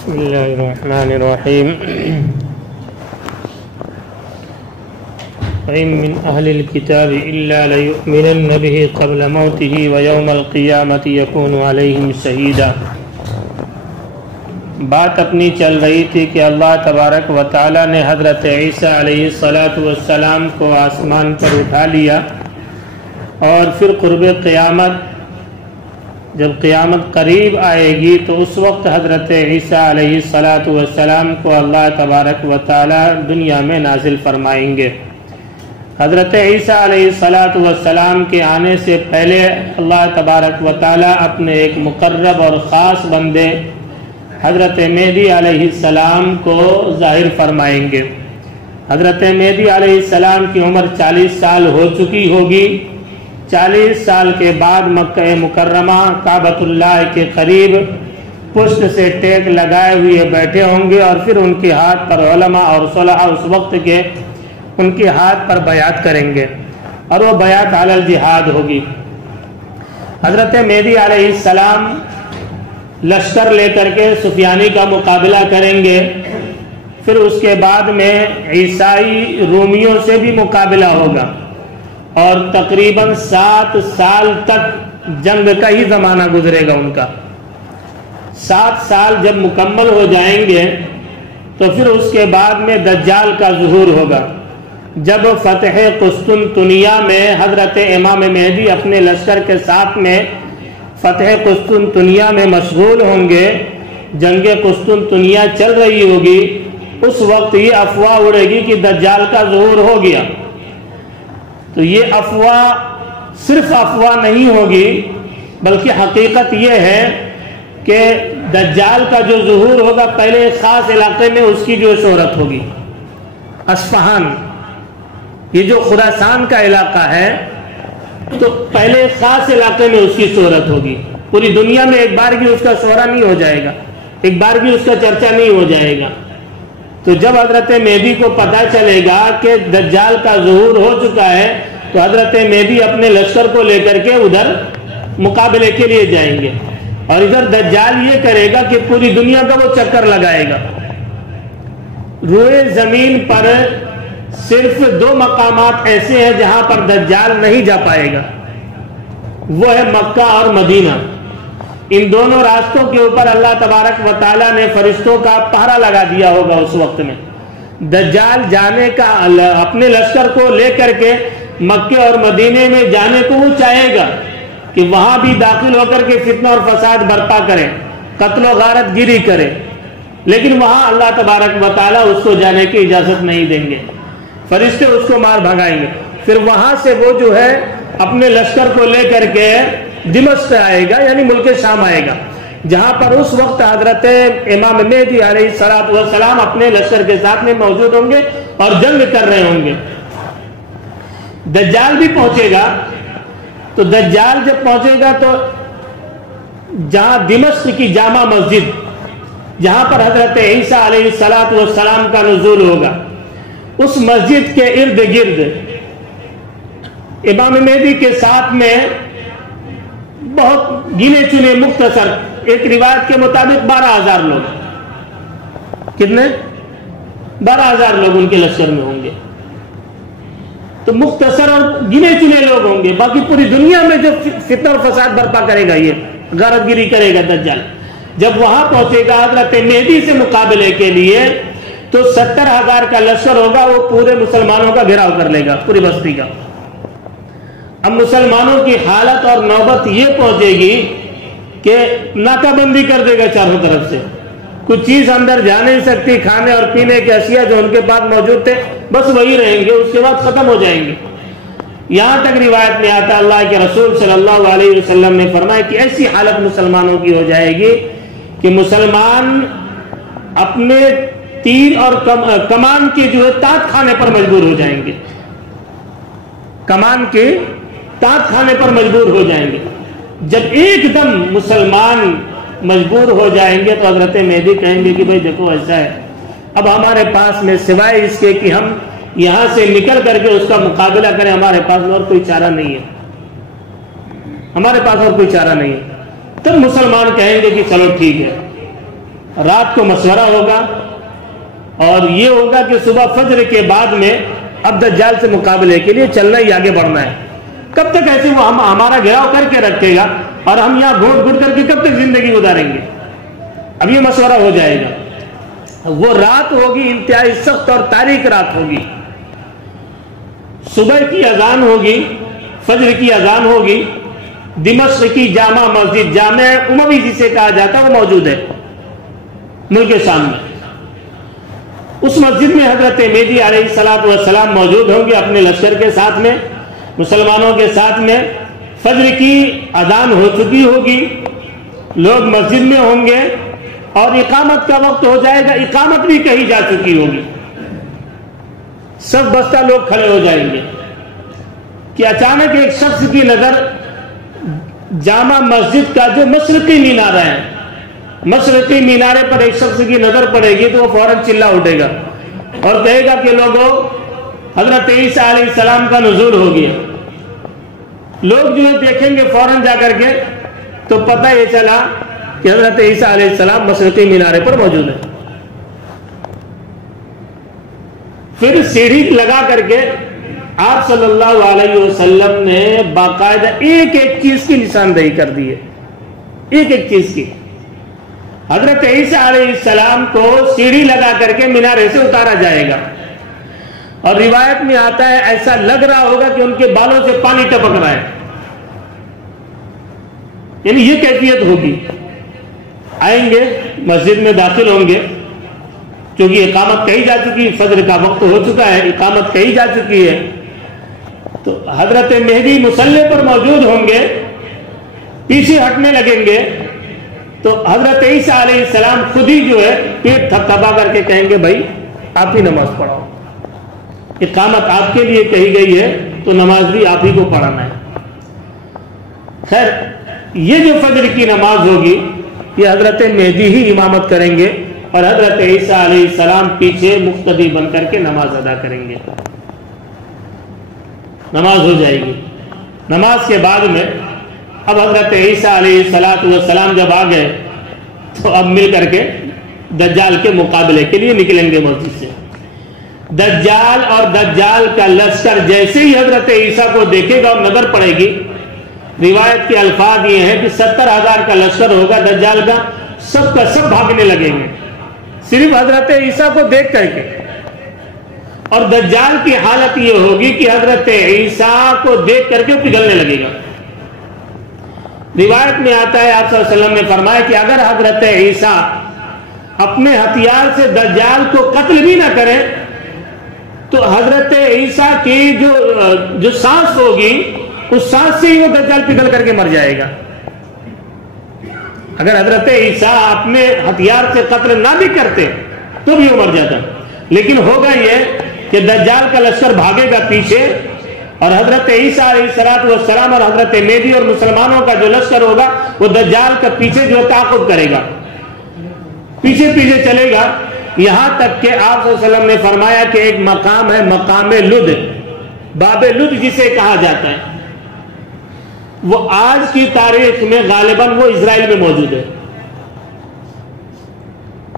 بسم اللہ الرحمن الرحیم وَإِن مِّنْ أَهْلِ الْكِتَابِ إِلَّا لَيُؤْمِنَنَّ بِهِ قَبْلَ مَوْتِهِ وَيَوْمَ الْقِيَامَةِ يَكُونُ عَلَيْهِمْ شَهِيدًا۔ بات اپنی چل رہی تھی کہ اللہ تبارک و تعالی نے حضرت عیسیٰ علیہ السلام کو آسمان پر اٹھا لیا، اور پھر قرب قیامت جب قیامت قریب آئے گی تو اس وقت حضرت عیسیٰ علیہ السلام کو اللہ تبارک و تعالی دنیا میں نازل فرمائیں گے۔ حضرت عیسیٰ علیہ السلام کے آنے سے پہلے اللہ تبارک و تعالی اپنے ایک مقرب اور خاص بندے حضرت مہدی علیہ السلام کو ظاہر فرمائیں گے۔ حضرت مہدی علیہ السلام کی عمر 40 سال ہو چکی ہوگی۔ 40 سال کے بعد مکہ مکرمہ کعبۃ اللہ کے قریب پشت سے ٹیک لگائے ہوئے بیٹھے ہوں گے، اور پھر ان کے ہاتھ پر علماء اور صلحاء اس وقت کے ان کے ہاتھ پر بیعت کریں گے، اور وہ بیعت علی الجہاد ہوگی۔ حضرت مہدی علیہ السلام لشکر لے کر کے سفیانی کا مقابلہ کریں گے، پھر اس کے بعد میں عیسائی رومیوں سے بھی مقابلہ ہوگا، اور تقریباً 7 سال تک جنگ کا ہی زمانہ گزرے گا ان کا۔ 7 سال جب مکمل ہو جائیں گے تو پھر اس کے بعد میں دجال کا ظہور ہوگا۔ جب فتح قسطنطنیہ میں حضرت امام مہدی اپنے لشکر کے ساتھ میں فتح قسطنطنیہ میں مشغول ہوں گے، جنگ قسطنطنیہ چل رہی ہوگی، اس وقت یہ افواہ اڑے گی کہ دجال کا ظہور ہو گیا۔ تو یہ افواہ صرف افواہ نہیں ہوگی، بلکہ حقیقت یہ ہے کہ دجال کا جو ظہور ہوگا پہلے ایک خاص علاقے میں اس کی جو شہرت ہوگی، اصفہان، یہ جو خراسان کا علاقہ ہے، تو پہلے خاص علاقے میں اس کی شہرت ہوگی۔ پوری دنیا میں ایک بار بھی اس کا شہرہ نہیں ہو جائے گا، ایک بار بھی اس کا چرچا نہیں ہو جائے گا۔ تو جب حضرت مہدی کو پتہ چلے گا کہ دجال کا ظہور ہو چکا ہے، تو حضرت مہدی اپنے لشکر کو لے کر کے ادھر مقابلے کے لیے جائیں گے، اور ادھر دجال یہ کرے گا کہ پوری دنیا کا وہ چکر لگائے گا۔ روئے زمین پر صرف 2 مقامات ایسے ہیں جہاں پر دجال نہیں جا پائے گا، وہ ہے مکہ اور مدینہ۔ ان دونوں راستوں کے اوپر اللہ تبارک و تعالیٰ نے فرشتوں کا پہرا لگا دیا ہوگا اس وقت میں۔ دجال جانے کا اپنے لشکر کو لے کر کے مکے اور مدینے میں جانے کو وہ چاہے گا کہ وہاں بھی داخل ہو کر کے فتنہ اور فساد برپا کرے، قتل و غارت گیری کرے، لیکن وہاں اللہ تبارک و تعالیٰ اس کو جانے کی اجازت نہیں دیں گے، فرشتے اس کو مار بھگائیں گے۔ پھر وہاں سے وہ جو ہے اپنے لشکر کو لے کر کے دمشق آئے گا، یعنی ملک شام آئے گا، جہاں پر اس وقت حضرت امام مہدی علیہ السلام اپنے لشکر کے ساتھ میں موجود ہوں گے اور جنگ کر رہے ہوں گے۔ دجال بھی پہنچے گا، تو دجال جب پہنچے گا تو جہاں دمشق کی جامع مسجد، جہاں پر حضرت عیسیٰ علیہ السلام کا نزول ہوگا، اس مسجد کے ارد گرد امام مہدی کے ساتھ میں بہت گنے چنے مختصر، ایک روایت کے مطابق 12,000 لوگ، کتنے؟ 12,000 لوگ ان کے لشکر میں ہوں گے۔ تو مختصر اور گنے چنے لوگ ہوں گے، باقی پوری دنیا میں جو فتنہ اور فساد برپا کرے گا، یہ غارت گیری کرے گا دجال، جب وہاں پہنچے گا حضرت مہدی سے مقابلے کے لیے، تو 70,000 کا لشکر ہوگا، وہ پورے مسلمانوں کا گھیراؤ کر لے گا، پوری بستی کا۔ اب مسلمانوں کی حالت اور نوبت یہ پہنچے گی کہ ناکہ بندی کر دے گا چاروں طرف سے، کچھ چیز اندر جا نہیں سکتی، کھانے اور پینے کے اشیاء جو ان کے پاس موجود تھے بس وہی رہیں گے، اس کے بعد ختم ہو جائیں گے۔ یہاں تک روایت میں آتا اللہ کے رسول صلی اللہ علیہ وسلم نے فرمایا کہ ایسی حالت مسلمانوں کی ہو جائے گی کہ مسلمان اپنے تیر اور کمان کے جو ہے تات کھانے پر مجبور ہو جائیں گے، کمان کے تات کھانے پر مجبور ہو جائیں گے۔ جب ایک دم مسلمان مجبور ہو جائیں گے تو حضرت مہدی کہیں گے کہ بھئی دیکھو ایسا ہے، اب ہمارے پاس میں سوائے اس کے کہ ہم یہاں سے نکل کر کے اس کا مقابلہ کریں، ہمارے پاس اور کوئی چارہ نہیں ہے، ہمارے پاس اور کوئی چارہ نہیں ہے۔ تب مسلمان کہیں گے کہ چلو ٹھیک ہے، رات کو مشورہ ہوگا اور یہ ہوگا کہ صبح فجر کے بعد میں اب دجال سے مقابلے کے لیے چلنا ہی آگے بڑھنا ہے. کب تک ایسے وہ ہمارا گھیراؤ کر کے رکھے گا اور ہم یہاں گھوٹ گھوٹ کر کے کب تک زندگی گزاریں گے؟ اب یہ مشورہ ہو جائے گا. وہ رات ہوگی انتہائی سخت اور تاریک رات ہوگی. صبح کی اذان ہوگی، فجر کی اذان ہوگی. دمشق کی جامع مسجد، جامع اموی جسے کہا جاتا ہے، وہ موجود ہے ملک کے سامنے. اس مسجد میں حضرت مہدی علیہ الصلوۃ والسلام موجود ہوں گے اپنے لشکر کے ساتھ میں، مسلمانوں کے ساتھ میں. فجر کی اذان ہو چکی ہوگی، لوگ مسجد میں ہوں گے اور اقامت کا وقت ہو جائے گا. اقامت بھی کہی جا چکی ہوگی. سب بستہ لوگ کھڑے ہو جائیں گے کہ اچانک ایک شخص کی نظر جامع مسجد کا جو مشرقی مینارہ ہے، مشرقی مینارے پر ایک شخص کی نظر پڑے گی تو وہ فوراً چلا اٹھے گا اور کہے گا کہ لوگوں، حضرت عیسیٰ علیہ السلام کا نزول ہو گیا. لوگ جو دیکھیں گے فوراً جا کر کے تو پتہ یہ چلا کہ حضرت عیسیٰ علیہ السلام مشرقی مینارے پر موجود ہے. پھر سیڑھی لگا کر کے آپ صلی اللہ علیہ وسلم نے باقاعدہ ایک ایک چیز کی نشاندہی کر دی ہے، ایک ایک چیز کی. حضرت عیسیٰ علیہ السلام کو سیڑھی لگا کر کے مینارے سے اتارا جائے گا اور روایت میں آتا ہے ایسا لگ رہا ہوگا کہ ان کے بالوں سے پانی ٹپک رہا ہے. یعنی یہ کیفیت ہوگی. آئیں گے، مسجد میں داخل ہوں گے، کیونکہ اقامت کہی جا چکی، فجر کا وقت ہو چکا ہے، اقامت کہی جا چکی ہے. تو حضرت مہدی مصلی پر موجود ہوں گے، پیچھے ہٹنے لگیں گے تو حضرت عیسیٰ علیہ السلام خود ہی جو ہے پیٹ تھپتھپا کر کے کہیں گے بھائی آپ ہی نماز پڑھاؤ. اقامت آپ کے لیے کہی گئی ہے تو نماز بھی آپ ہی کو پڑھانا ہے. خیر، یہ جو فجر کی نماز ہوگی یہ حضرت مہدی ہی امامت کریں گے اور حضرت عیسیٰ علیہ السلام پیچھے مقتدی بن کر کے نماز ادا کریں گے. نماز ہو جائے گی. نماز کے بعد میں اب حضرت عیسیٰ علیہ السلام جب آ گئے تو اب مل کر کے دجال کے مقابلے کے لیے نکلیں گے مسجد سے. دجال اور دجال کا لشکر جیسے ہی حضرت عیسیٰ کو دیکھے گا اور نظر پڑے گی، روایت کے الفاظ یہ ہیں کہ 70,000 کا لشکر ہوگا دجال کا سب بھاگنے لگیں گے صرف حضرت عیسیٰ کو دیکھ کر کے. اور دجال کی حالت یہ ہوگی کہ حضرت عیسیٰ کو دیکھ کر کے پگھلنے لگے گا. روایت میں آتا ہے آپ صلی اللہ علیہ وسلم نے فرمایا کہ اگر حضرت عیسیٰ اپنے ہتھیار سے دجال کو قتل بھی نہ کرے تو حضرت عیسیٰ کی جو سانس ہوگی اس سانس سے ہی وہ دجال پگھل کر کے مر جائے گا. اگر حضرت عیسیٰ اپنے ہتھیار سے قتل نہ بھی کرتے تو بھی وہ مر جاتا. لیکن ہوگا یہ کہ دجال کا لشکر بھاگے گا پیچھے اور حضرت عیسیٰ علیہ السلام اور حضرت مہدی اور مسلمانوں کا جو لشکر ہوگا وہ دجال کا پیچھے جو تعاقب کرے گا، پیچھے پیچھے چلے گا، یہاں تک کہ آپ صلی اللہ علیہ وسلم نے فرمایا کہ ایک مقام ہے مقام لد، باب لد جسے کہا جاتا ہے، وہ آج کی تاریخ میں غالباً وہ اسرائیل میں موجود ہے.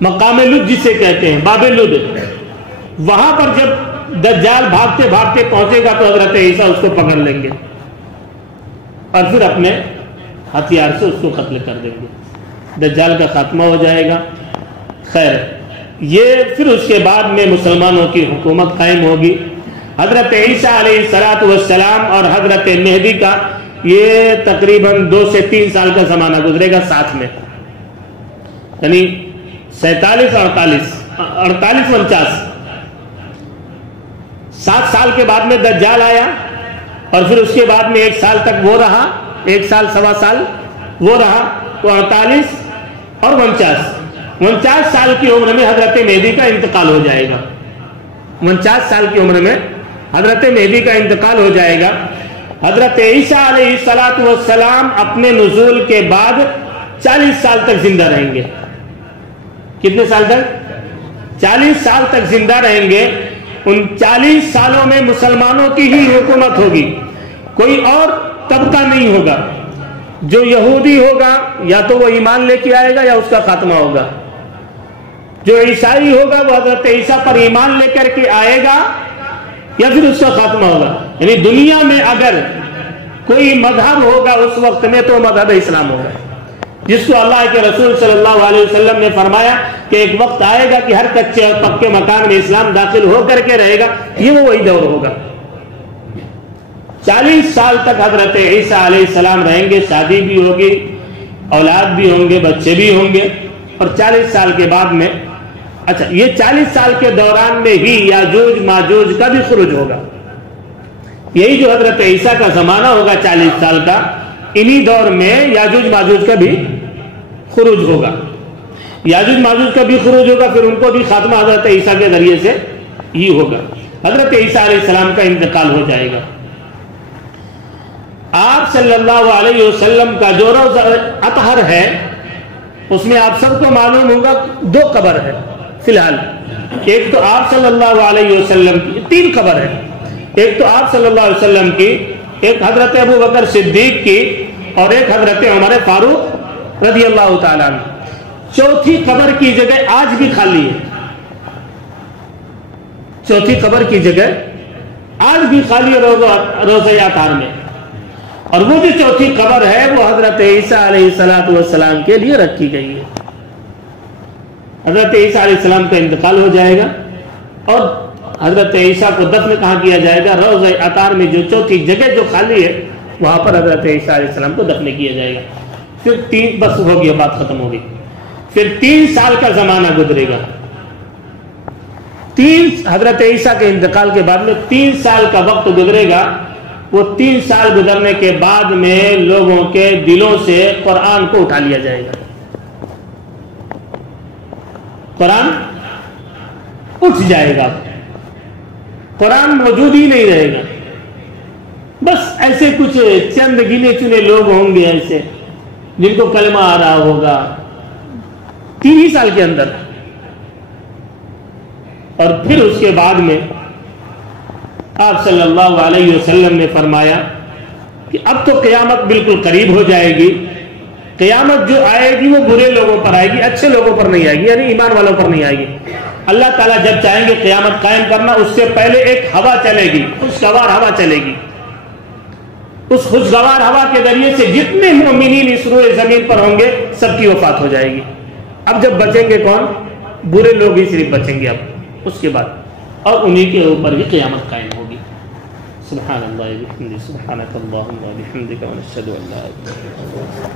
مقام لد جسے کہتے ہیں، باب لد. وہاں پر جب دجال بھاگتے بھاگتے پہنچے گا تو حضرت عیسیٰ اس کو پکڑ لیں گے اور پھر اپنے ہتھیار سے اس کو قتل کر دیں گے. دجال کا خاتمہ ہو جائے گا. خیر، یہ پھر اس کے بعد میں مسلمانوں کی حکومت قائم ہوگی. حضرت عیسیٰ علیہ السلام اور حضرت مہدی کا یہ تقریباً 2 سے 3 سال کا زمانہ گزرے گا ساتھ میں، یعنی 47 48 49 7 سال کے بعد میں دجال آیا اور پھر اس کے بعد میں 1 سال تک وہ رہا، 1 سال سوا سال وہ رہا، تو 48 اور 49 سال کی عمر میں حضرت مہدی کا انتقال ہو جائے گا. 49 سال کی عمر میں حضرت مہدی کا انتقال ہو جائے گا. حضرت عیسیٰ علیہ السلام اپنے نزول کے بعد 40 سال تک زندہ رہیں گے. کتنے سال تک؟ 40 سال تک زندہ رہیں گے. ان 40 سالوں میں مسلمانوں کی ہی حکومت ہوگی، کوئی اور طبقہ نہیں ہوگا. جو یہودی ہوگا یا تو وہ ایمان لے کے آئے گا یا اس کا خاتمہ ہوگا. جو عیسائی ہوگا وہ حضرت عیسیٰ پر ایمان لے کر کے آئے گا یا پھر اس کا خاتمہ ہوگا. یعنی دنیا میں اگر کوئی مذہب ہوگا اس وقت میں تو مذہب اسلام ہوگا، جس کو اللہ کے رسول صلی اللہ علیہ وسلم نے فرمایا کہ ایک وقت آئے گا کہ ہر کچے اور پکے مکان میں اسلام داخل ہو کر کے رہے گا. یہ وہی دور ہوگا. 40 سال تک حضرت عیسیٰ علیہ السلام رہیں گے، شادی بھی ہوگی، اولاد بھی ہوں گے، بچے بھی ہوں گے. اور 40 سال کے بعد میں یہ 40 سال کے دوران میں ہی یاجوج ماجوج کا بھی خروج ہوگا. یہی جو حضرت عیسیٰ کا زمانہ ہوگا 40 سال کا، انہی دور میں یاجوج ماجوج کا بھی خروج ہوگا. یاجوج ماجوج کا بھی خروج ہوگا، پھر ان کو بھی خاتمہ حضرت عیسیٰ کے ذریعے سے ہی ہوگا. حضرت عیسیٰ علیہ السلام کا انتقال ہو جائے گا. آپ صلی اللہ علیہ وسلم کا جو روضہ اطہر ہے اس میں آپ سب کو معلوم ہوگا 2 قبر ہے فی الحال. ایک تو آپ صلی اللہ علیہ وسلم کی 3 قبر ہے. ایک تو آپ صلی اللہ علیہ وسلم کی، ایک حضرت ابو بکر صدیق کی، اور ایک حضرت عمر فاروق رضی اللہ تعالیٰ عنہ. چوتھی قبر کی جگہ آج بھی خالی ہے. چوتھی قبر کی جگہ آج بھی خالی ہے روضہ اطہر میں. اور وہ جو چوتھی قبر ہے وہ حضرت عیسیٰ علیہ السلام کے لیے رکھی گئی ہے. حضرت عیسیٰ علیہ السلام کا انتقال ہو جائے گا اور حضرت عیسیٰ کو دفن کہاں کیا جائے گا؟ روضہ اطہر میں جو چوتھی جگہ جو خالی ہے وہاں پر حضرت عیسیٰ علیہ السلام کو دفن کیا جائے گا. پھر بس ہو گیا، بات ختم ہوگی. پھر 3 سال کا زمانہ گزرے گا. حضرت عیسیٰ کے انتقال کے بعد میں 3 سال کا وقت گزرے گا. وہ 3 سال گزرنے کے بعد میں لوگوں کے دلوں سے قرآن کو اٹھا لیا جائے گا. قرآن اٹھ جائے گا. قرآن موجود ہی نہیں رہے گا. بس ایسے کچھ چند گنے چنے لوگ ہوں گے ایسے جن کو کلمہ آ رہا ہوگا 3 ہی سال کے اندر. اور پھر اس کے بعد میں آپ صلی اللہ علیہ وسلم نے فرمایا کہ اب تو قیامت بالکل قریب ہو جائے گی. قیامت جو آئے گی وہ برے لوگوں پر آئے گی، اچھے لوگوں پر نہیں آئے گی، یعنی ایمان والوں پر نہیں آئے گی. اللہ تعالیٰ جب چاہیں گے قیامت قائم کرنا، اس سے پہلے ایک ہوا چلے گی، خوشگوار ہوا چلے گی. اس خوشگوار ہوا کے ذریعے سے جتنے مومنین اس روئے زمین پر ہوں گے سب کی وفات ہو جائے گی. اب جب بچیں گے کون؟ برے لوگ ہی صرف بچیں گے اب اس کے بعد، اور انہی کے اوپر ہی قیامت قائم ہوگی. سبحان اللہ وبحمدہ، سبحانک اللہم وبحمدک، ونشہد ان لا الہ الا انت.